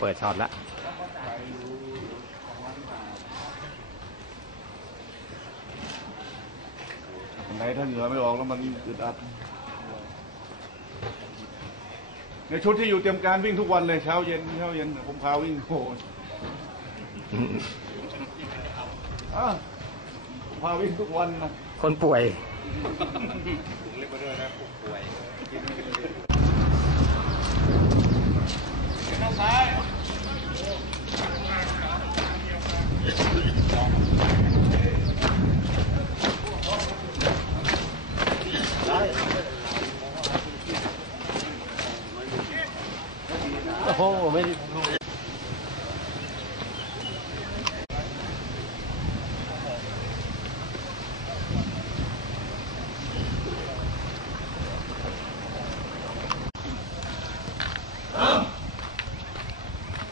เปิดช็อตละไหนถ้าเหงื่อไม่ออกแล้วมันอึดอัด ในชุดที่อยู่เตรียมการวิ่งทุกวันเลยเช้าเย็นเช้าเย็นผมพาวิ่งโอ้โหอะผมพาวิ่งทุกวันนะคนป่วยโอ้โห ไม่ได้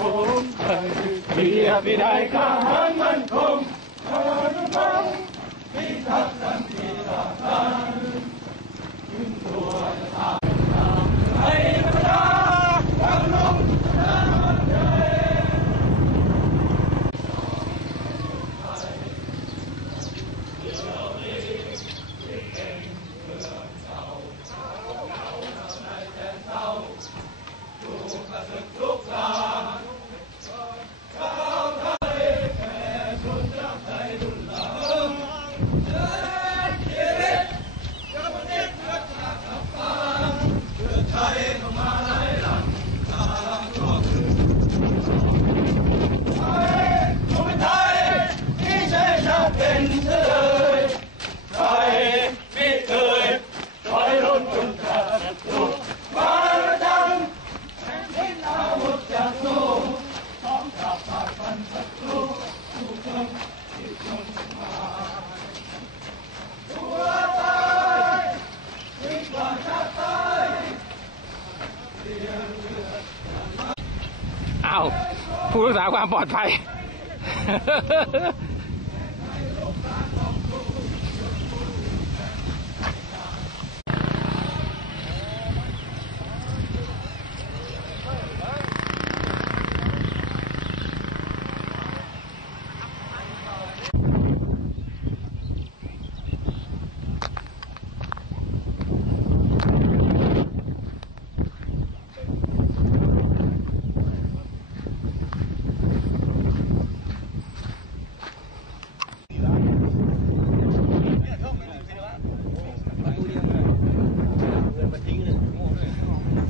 ตาวิ่งเกียร์ตำรวจผมเกียร์พิได้ข้าหันมันคง อ้าวผู้ รักษาความปลอดภัย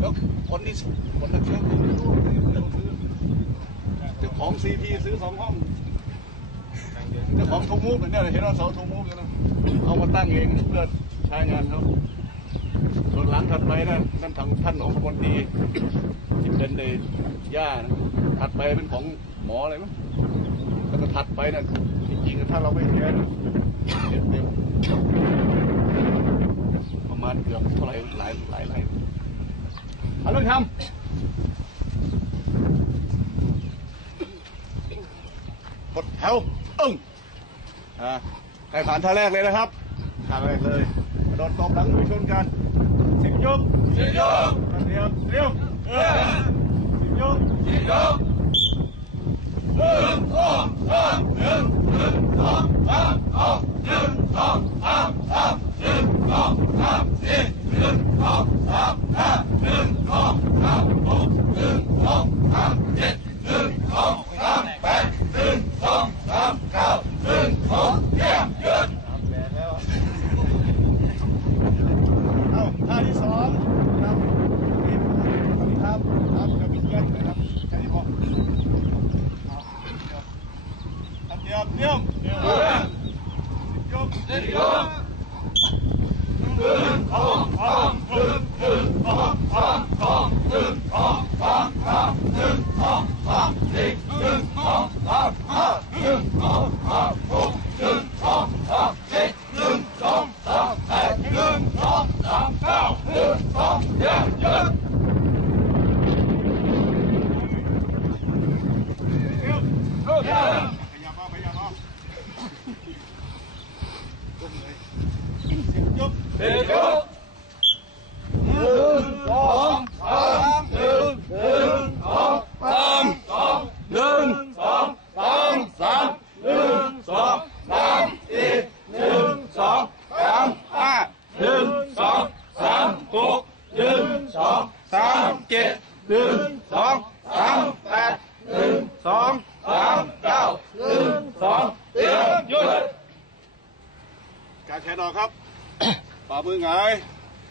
แล้วคนที่คนนั้นซื้อเจ้าของซีพีซื้อสองห้องเจ้าของทูมูฟ เนี่ยเห็นว่าเสาทูมูฟอยู่นะเอามาตั้งเองเพื่อใช้งานเขาส่วนหลังถัดไปนั่นนั่นทางท่านองคมนตรีที่เป็นในย่านะถัดไปเป็นของหมออะไรมั้งแล้วก็ถัดไปนั่นจริงๆถ้าเราไม่แก้นะเต็มเต็มประมาณเกือบเท่าไหร่หลายหลายหลายเอาเรื่องทำกดแถวอึ้ง อ่าใครผ่านท่าแรกเลยนะครับท่าแรกเลยกระโดดตบหลังมือชนกันสิบยกสิบยกเตรียมเตรียมเออสิบยกสิบยกหนึ่งสองสามหนึ่งหนึ่งสองสามเอาหนึ่งสองสามสามหนึ่งสองสามสี่หนึ่งสองสามห้าหนึ่งสองสามหกหนึ่งสองสามเจ็ดหนึ่งสองสามแปดหนึ่งสองสามเก้าหนึ่งสองเยี่ยมเยืนเอาท่าที่สองนะครับนี่ครับครับจะเป็นเย็นนะครับแค่นี้พอ เตรียมเตรียมเตรียมยกเตรียมหนึ่งสองสามหนึ่งหนึ่งสองสามสองหนึ่งสองสามสามหนึ่งสองสามสี่ สองสามเก้าหนึ่งสองเตรียมหยุด การแขนออกครับ ฝ่ามือหงาย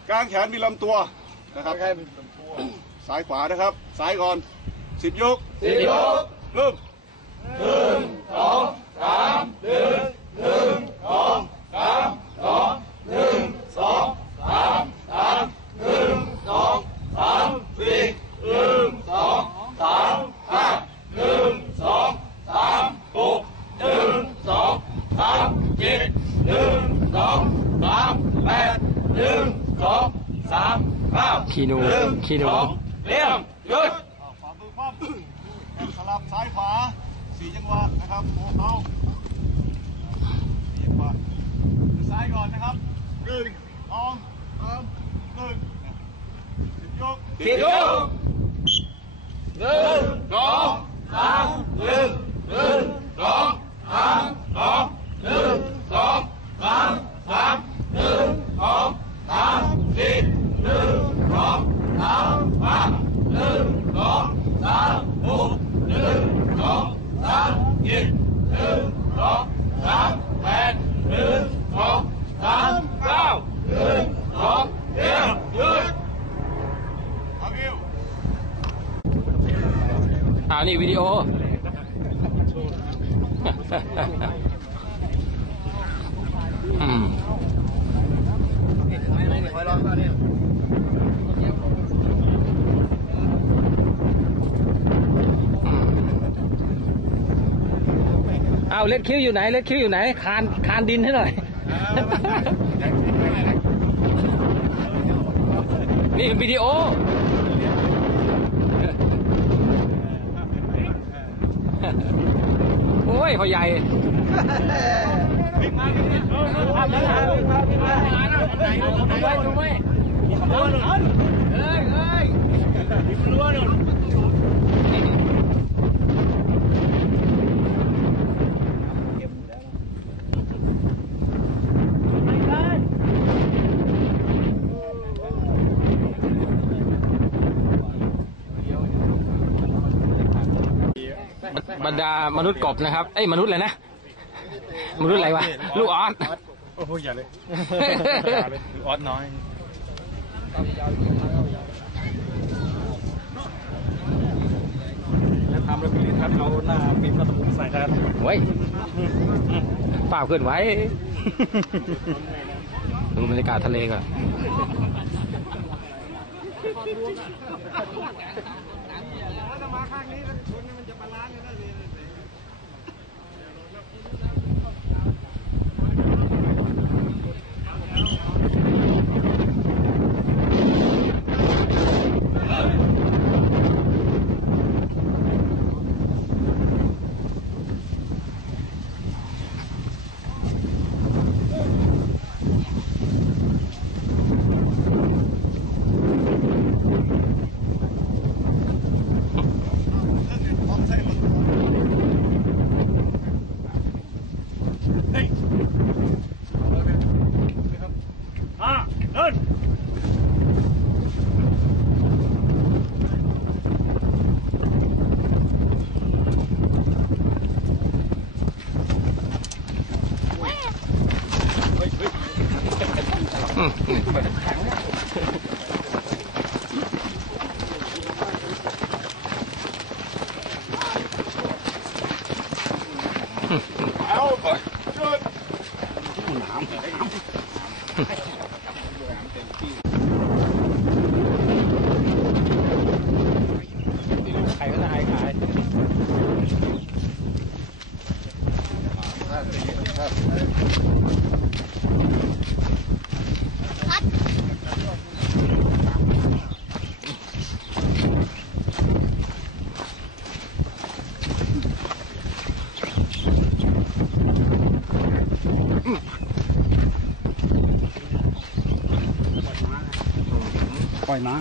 กาง แขนมีลำตัวนะครับ ซ้ายขวานะครับ ซ้ายก่อนสิบยกสิบยกเริ่มสามแปดหนึ่งสองสามเก้า ขี้หนูขี้หนู เตรียมหยุดขวามือคว่ำับซ้ายขวาสี่จังหวะนะครับโอ้เขาสี่จังหวะซ้ายก่อนนะครับหนึ่งสองสามหนึ่งสิบยกสิบยกหนึ่งสองสามหนึ่งหนึ่งสองสามสองหนึ่งสองสามสามหนึ่งสองสามสี่หนึ่งสองสามห้าหนึ่งสองสามหกหนึ่งสองสามเจ็ดหนึ่งสองสามแปดหนึ่งสองสามเก้าหนึ่งสองเตรียมหยุดอาวิว อ่า นี่วิดีโอ อืมเอาเล็ดคิ้วอยู่ไหนเล็ดคิ้วอยู่ไหน คานคานดินให้หน่อย นี่วิดีโอ โอ้ยพ่อใหญ่ มนุษย์กบนะครับเอ้ยมนุษย์อะไรนะมนุษย์อะไรวะลูกออสโอ้โหอย่าเลยคือออสน้อยแล้วทำเลยเป็นทัดเอาหน้าปิดมาตะปุ่มใส่กันไว้ยฝ่าเคลื่อนไหวดูบรรยากาศทะเลก่อนห้า เอาไปหยุด ใครก็ได้ขาย ปล่อย ม้า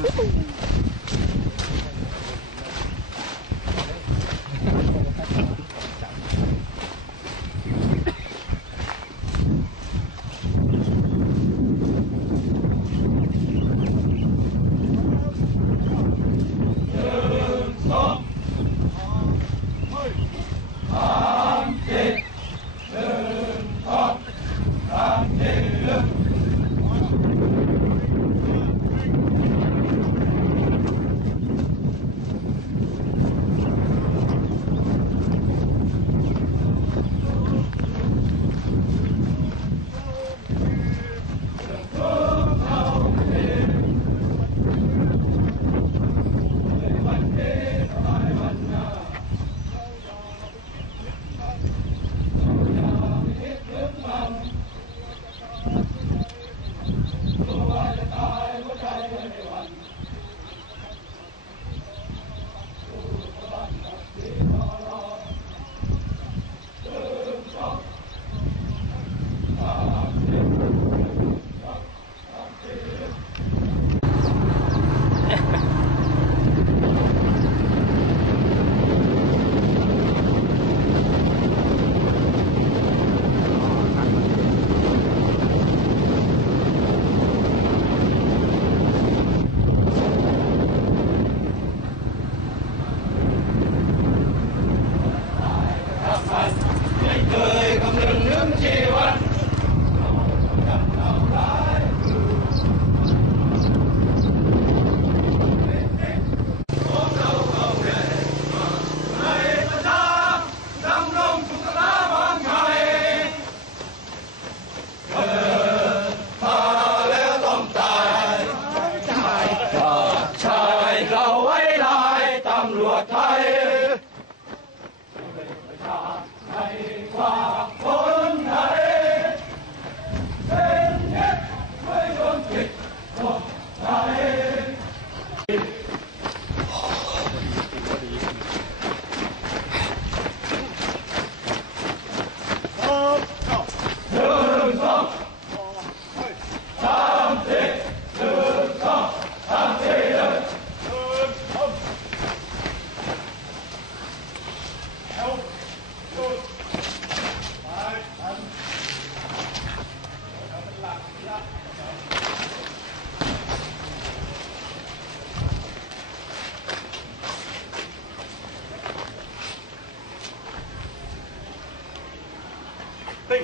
ติ้ง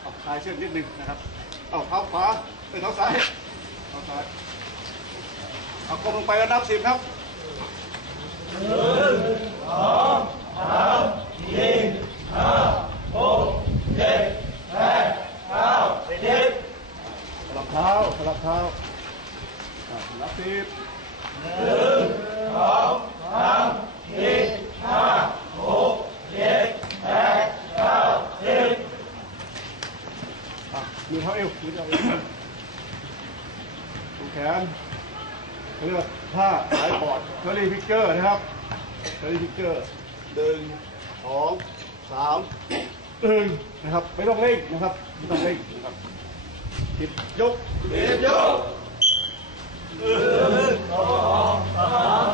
เอาคลายเชือกนิดนึงนะครับ เอาเท้าขวาเป็นเท้าซ้าย เท้าซ้าย เอาก้มลงไปแล้วนับสิบครับ หนึ่งสองสามสี่ห้าหกเจ็ดแปดเก้าสิบสลับเท้าสลับเท้าอะนับสิบ อะมือเท้าเอวมือเท้าเอวดูแขน เลือกผ้าท่าสายบอดเคอรี่พิกเกอร์นะครับเคอรี่พิกเกอร์หนึ่งสองสามหนึ่งนะครับไม่ต้องเร่งนะครับไม่ต้องเร่งนะครับผิบยกผิบยกหนึ่งสองสาม